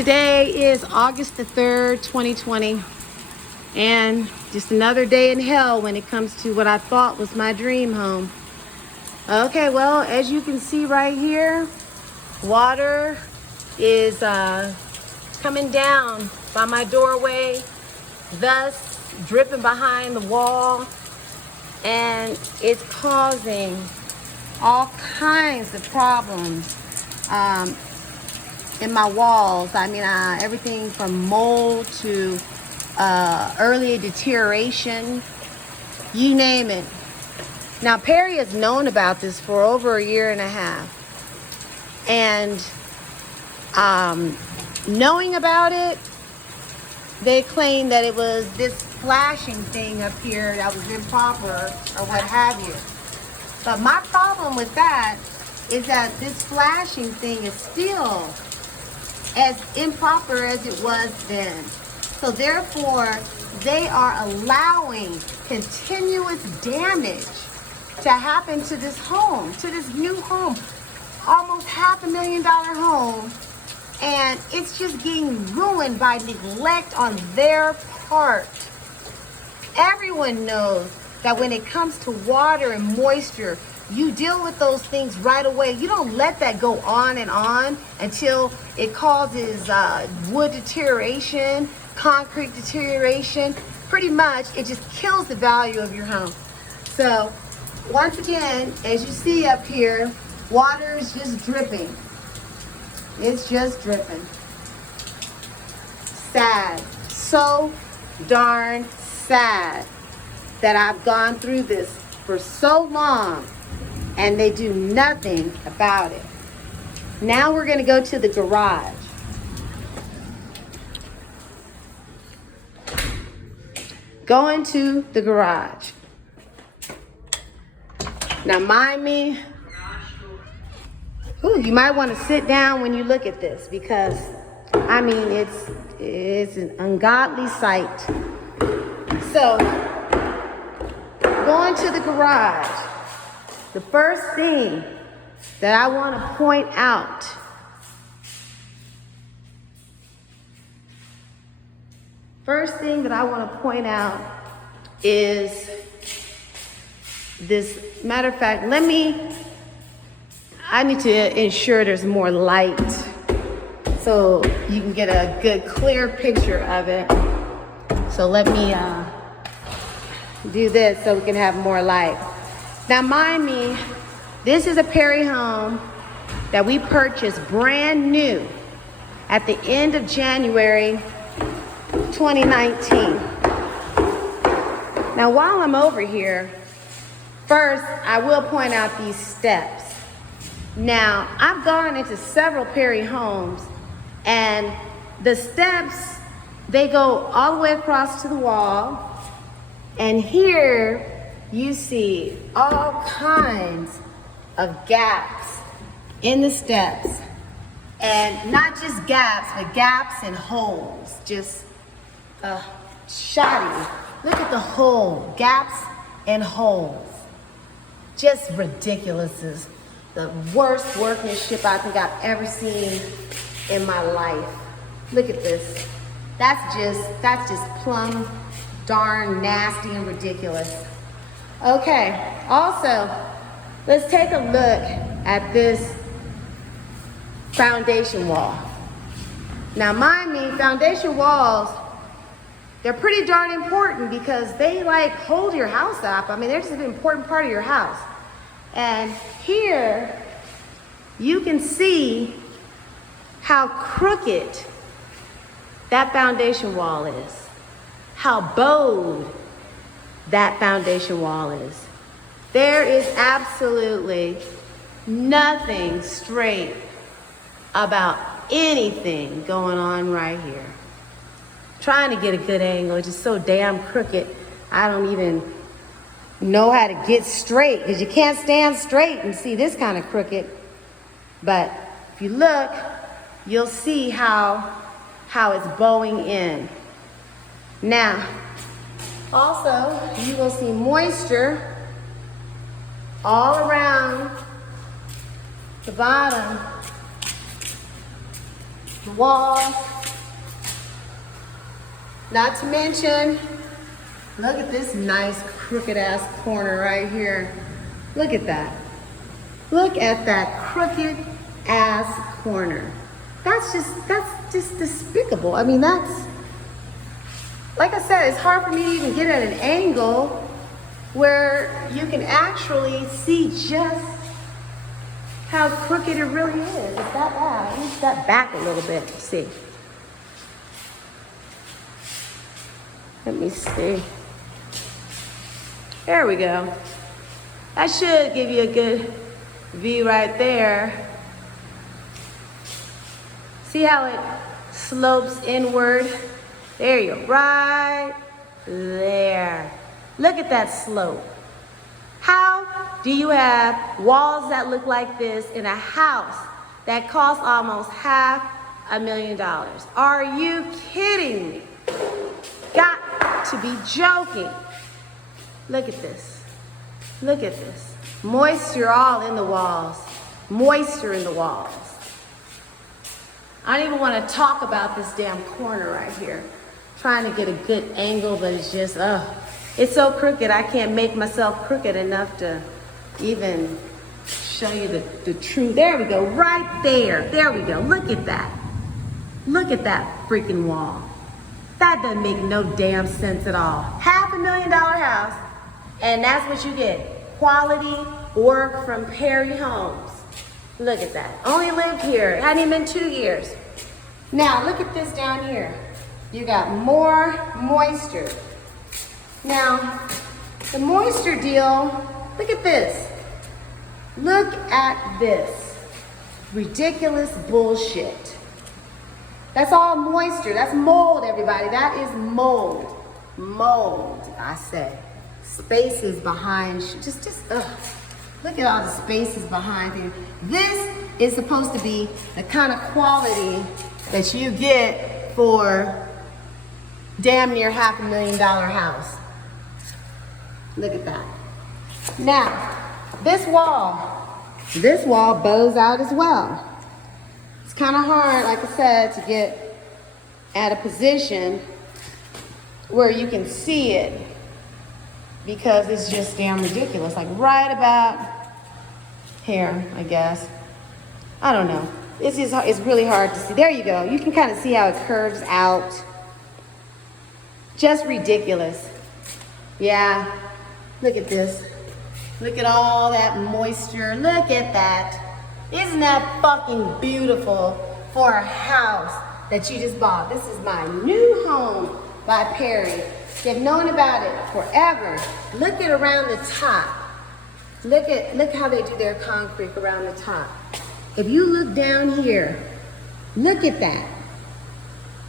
Today is August the 3rd, 2020, and just another day in hell when it comes to what I thought was my dream home. Okay, well, as you can see right here, water is coming down by my doorway, thus dripping behind the wall, and it's causing all kinds of problems in my walls. I mean, everything from mold to early deterioration, you name it. Now, Perry has known about this for over a year and a half. And knowing about it, they claim that it was this flashing thing up here that was improper or what have you. But my problem with that is that this flashing thing is still as improper as it was then. So therefore, they are allowing continuous damage to happen to this home, to this new home, almost $500,000 home, and it's just getting ruined by neglect on their part. Everyone knows that when it comes to water and moisture, you deal with those things right away. You don't let that go on and on until it causes wood deterioration, concrete deterioration. Pretty much, it just kills the value of your home. So, once again, as you see up here, water is just dripping. It's just dripping. Sad. So darn sad that I've gone through this for so long and they do nothing about it. Now we're going to go to the garage. Going to the garage. Now mind me, you might want to sit down when you look at this because, I mean, it's an ungodly sight. So, going to the garage, the first thing that I want to point out is this. Matter of fact, I need to ensure there's more light so you can get a good clear picture of it. So let me do this so we can have more light. Now mind me, this is a Perry home that we purchased brand new at the end of January 2019. Now while I'm over here, first I will point out these steps. Now I've gone into several Perry homes and the steps, they go all the way across to the wall. And here you see all kinds of gaps in the steps. And not just gaps, but gaps and holes. Just shoddy. Look at the hole, gaps and holes. Just ridiculous. Is the worst workmanship I think I've ever seen in my life. Look at this. That's just plumb darn nasty and ridiculous. Okay, also, let's take a look at this foundation wall. Now mind me, foundation walls, they're pretty darn important because they like hold your house up. I mean, they're just an important part of your house. And here, you can see how crooked that foundation wall is. How bowed that foundation wall is. There is absolutely nothing straight about anything going on right here. Trying to get a good angle, it's just so damn crooked. I don't even know how to get straight because you can't stand straight and see this kind of crooked. But if you look, you'll see how it's bowing in. Now, also, you will see moisture all around the bottom the walls. Not to mention, look at this nice crooked ass corner right here. Look at that. Look at that crooked ass corner. That's just despicable. I mean, that's, like I said, it's hard for me to even get at an angle where you can actually see just how crooked it really is. It's that bad. Let me step back a little bit to see. Let me see. There we go. That should give you a good view right there. See how it slopes inward? There you go, right there. Look at that slope. How do you have walls that look like this in a house that costs almost $500,000? Are you kidding me? Got to be joking. Look at this. Look at this. Moisture all in the walls. Moisture in the walls. I don't even want to talk about this damn corner right here. Trying to get a good angle, but it's just, it's so crooked. I can't make myself crooked enough to even show you the true. There we go, right there. There we go. Look at that. Look at that freaking wall. That doesn't make no damn sense at all. $500,000 house, and that's what you get. Quality work from Perry Homes. Look at that. Only lived here. It hadn't even been 2 years. Now, look at this down here. You got more moisture. Now, the moisture deal, look at this. Look at this. Ridiculous bullshit. That's all moisture. That's mold, everybody. That is mold. Mold, I say. Spaces behind, look at all the spaces behind here. This is supposed to be the kind of quality that you get for damn near $500,000 house. Look at that. Now, this wall bows out as well. It's kind of hard, like I said, to get at a position where you can see it because it's just damn ridiculous. Like right about here, I guess. I don't know. It's really hard to see. There you go. You can kind of see how it curves out. Just ridiculous. Yeah. Look at this. Look at all that moisture. Look at that. Isn't that fucking beautiful for a house that you just bought? This is my new home by Perry. They've known about it forever. Look at around the top. Look how they do their concrete around the top. If you look down here, look at that.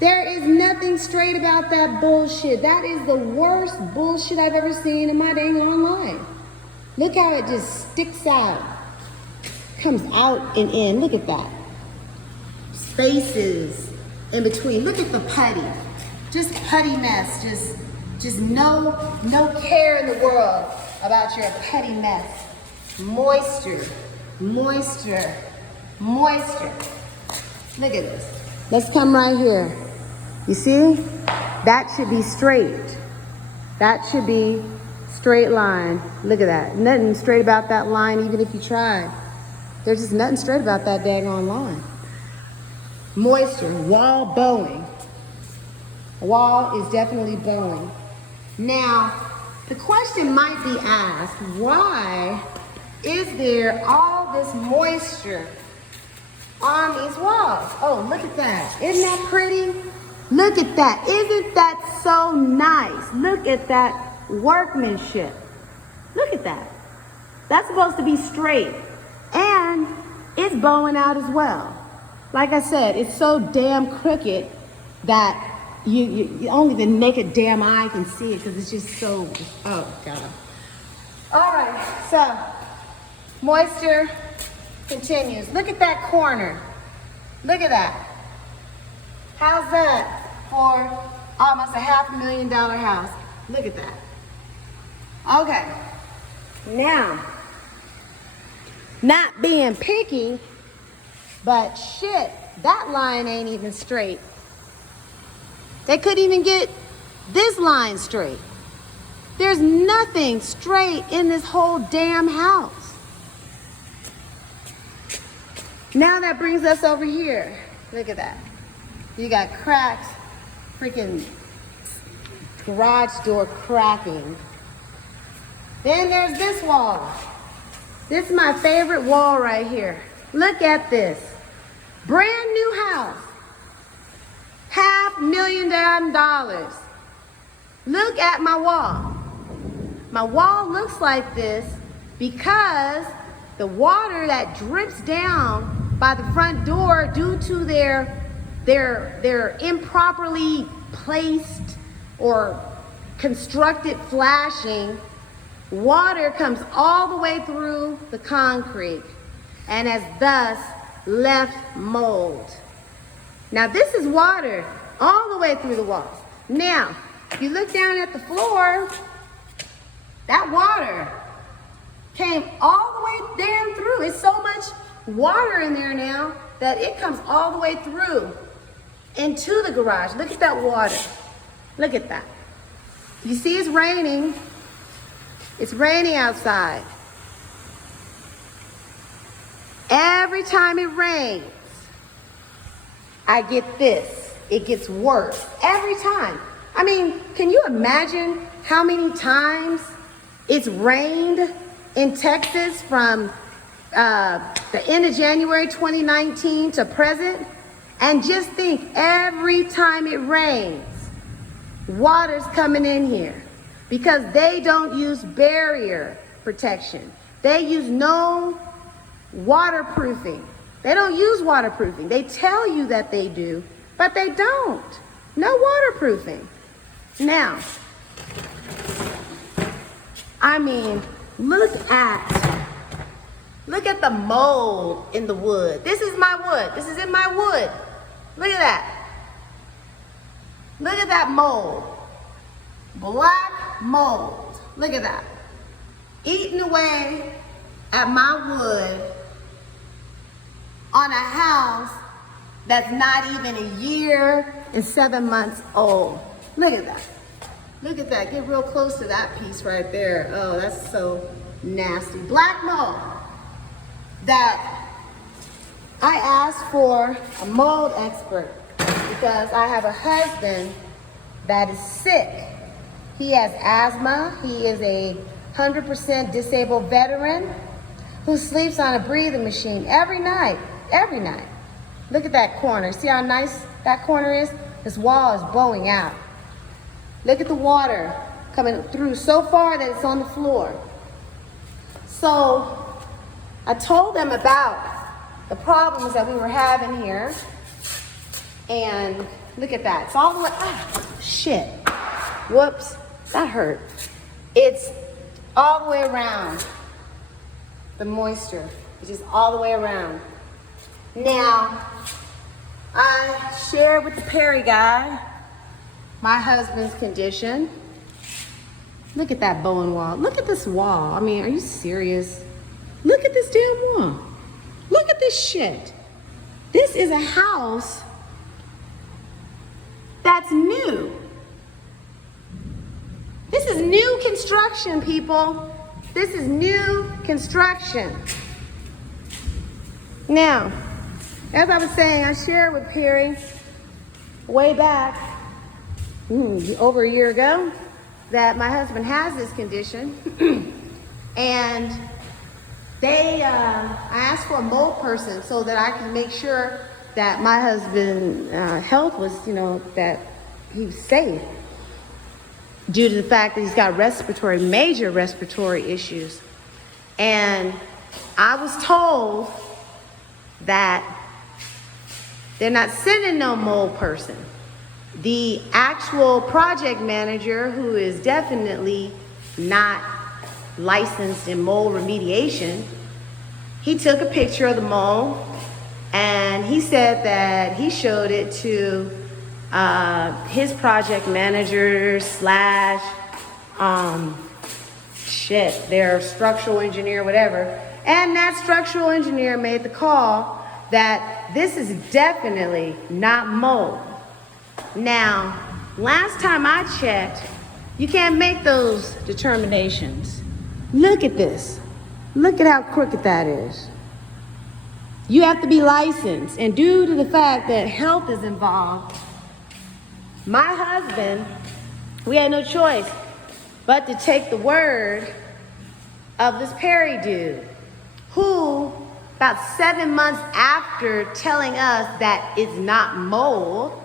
There is nothing straight about that bullshit. That is the worst bullshit I've ever seen in my dang life. Look how it just sticks out. Comes out and in. Look at that. Spaces in between. Look at the putty. Just putty mess. Just no care in the world about your petty mess. Moisture. Moisture. Moisture. Look at this. Let's come right here. You see? That should be straight. That should be straight line. Look at that. Nothing straight about that line, even if you tried. There's just nothing straight about that daggone line. Moisture. Wall bowing. Wall is definitely bowing. Now, the question might be asked, why is there all this moisture on these walls? Oh, look at that. Isn't that pretty? Look at that. Isn't that so nice? Look at that workmanship. Look at that. That's supposed to be straight. And it's bowing out as well. Like I said, it's so damn crooked that you only the naked damn eye can see it because it's just so, oh God. All right, so moisture continues. Look at that corner. Look at that. How's that for almost a $500,000 house? Look at that. Okay, now, not being picky, but shit, that line ain't even straight. They couldn't even get this line straight. There's nothing straight in this whole damn house. Now that brings us over here. Look at that. You got cracks, freaking garage door cracking. Then there's this wall. This is my favorite wall right here. Look at this. Brand new house. $500,000. Look at my wall. My wall looks like this because the water that drips down by the front door due to their improperly placed or constructed flashing, water comes all the way through the concrete and has thus left mold. Now this is water all the way through the walls. Now, if you look down at the floor, that water came all the way down through. It's so much water in there now that it comes all the way through into the garage. Look at that water. Look at that. You see it's raining. It's raining outside. Every time it rains, I get this. It gets worse every time. I mean, can you imagine how many times it's rained in Texas from the end of January 2019 to present? And just think, every time it rains, water's coming in here because they don't use barrier protection. They use no waterproofing. They don't use waterproofing. They tell you that they do, but they don't. No waterproofing. Now, I mean, look at the mold in the wood. This is my wood. This is in my wood. Look at that. Look at that mold. Black mold. Look at that. Eating away at my wood on a house that's not even a year and 7 months old. Look at that. Look at that. Get real close to that piece right there. Oh, that's so nasty. Black mold. That I asked for a mold expert because I have a husband that is sick. He has asthma. He is a 100% disabled veteran who sleeps on a breathing machine every night. Every night. Look at that corner. See how nice that corner is? This wall is blowing out. Look at the water coming through so far that it's on the floor. So I told them about the problems that we were having here. And look at that. It's all the way, shit. Whoops, that hurt. It's all the way around. The moisture is just all the way around. Now, I shared with the Perry guy my husband's condition. Look at that Bowen wall. Look at this wall. I mean, are you serious? Look at this damn wall. Look at this shit. This is a house that's new. This is new construction, people. This is new construction. Now, as I was saying, I shared with Perry way back, over a year ago, that my husband has this condition. And I asked for a mold person so that I can make sure that my husband's health was, that he was safe, due to the fact that he's got major respiratory issues. And I was told that they're not sending no mold person. The actual project manager, who is definitely not licensed in mold remediation, he took a picture of the mold and he said that he showed it to his project manager / their structural engineer, whatever. And that structural engineer made the call that this is definitely not mold. Now, last time I checked, you can't make those determinations. Look at this. Look at how crooked that is. You have to be licensed, and due to the fact that health is involved, my husband, we had no choice but to take the word of this Perry dude, who about 7 months after telling us that it's not mold,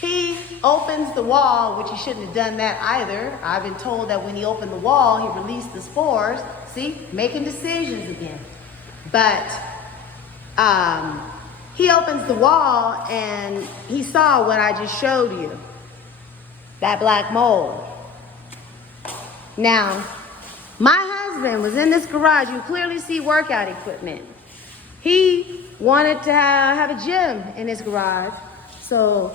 he opens the wall, which he shouldn't have done that either. I've been told that when he opened the wall, he released the spores. See, making decisions again. But he opens the wall and he saw what I just showed you, that black mold. Now, my husband was in this garage. You clearly see workout equipment. He wanted to have a gym in his garage. So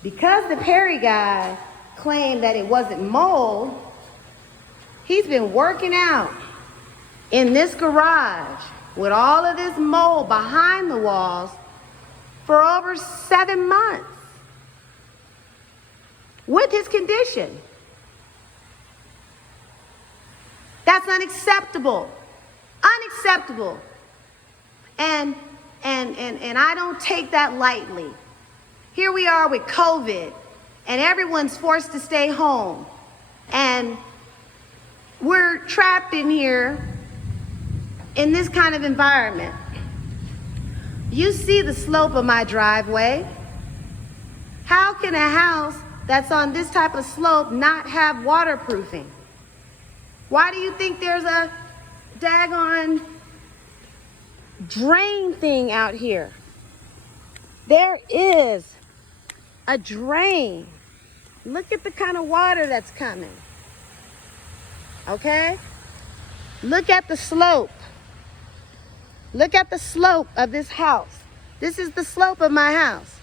because the Perry guy claimed that it wasn't mold, he's been working out in this garage with all of this mold behind the walls for over 7 months with his condition. That's unacceptable. Unacceptable. And I don't take that lightly. Here we are with COVID, and everyone's forced to stay home. And we're trapped in here in this kind of environment. You see the slope of my driveway. How can a house that's on this type of slope not have waterproofing? Why do you think there's a daggone drain thing out here? There is a drain. Look at the kind of water that's coming. Okay? Look at the slope. Look at the slope of this house. This is the slope of my house.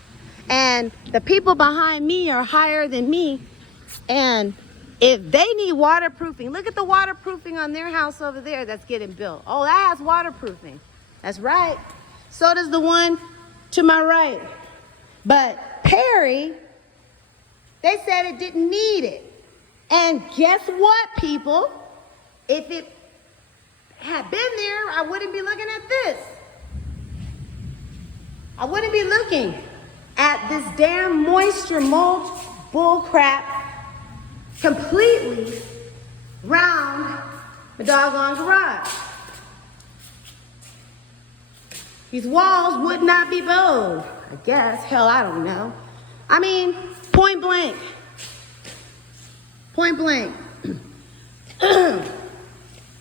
And the people behind me are higher than me. And if they need waterproofing, look at the waterproofing on their house over there that's getting built. Oh, that has waterproofing. That's right. So does the one to my right. But Perry, they said it didn't need it. And guess what, people? If it had been there, I wouldn't be looking at this. I wouldn't be looking at this damn moisture mulch bull crap completely round the doggone garage. These walls would not be bowed. I guess, hell, I don't know. I mean, point blank. Point blank.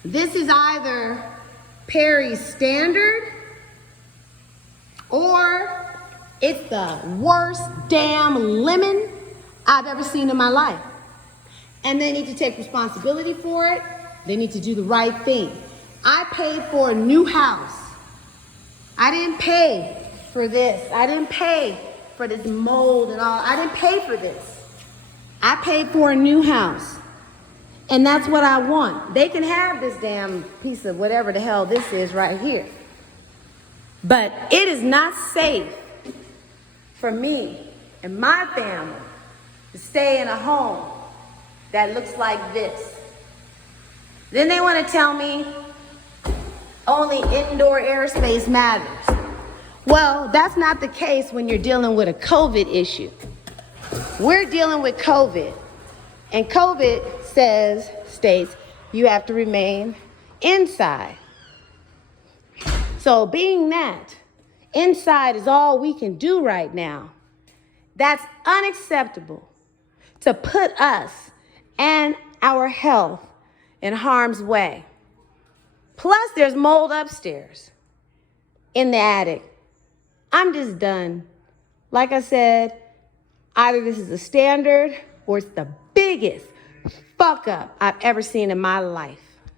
This is either Perry's standard or it's the worst damn lemon I've ever seen in my life. And they need to take responsibility for it. They need to do the right thing. I paid for a new house. I didn't pay for this. I didn't pay for this mold and all. I didn't pay for this. I paid for a new house. And that's what I want. They can have this damn piece of whatever the hell this is right here. But it is not safe for me and my family to stay in a home that looks like this. Then they want to tell me only indoor airspace matters. Well, that's not the case when you're dealing with a COVID issue. We're dealing with COVID. And COVID states you have to remain inside. So being that inside is all we can do right now, that's unacceptable to put us and our health in harm's way. Plus, there's mold upstairs in the attic. I'm just done. Like I said, either this is a standard or it's the biggest fuck up I've ever seen in my life.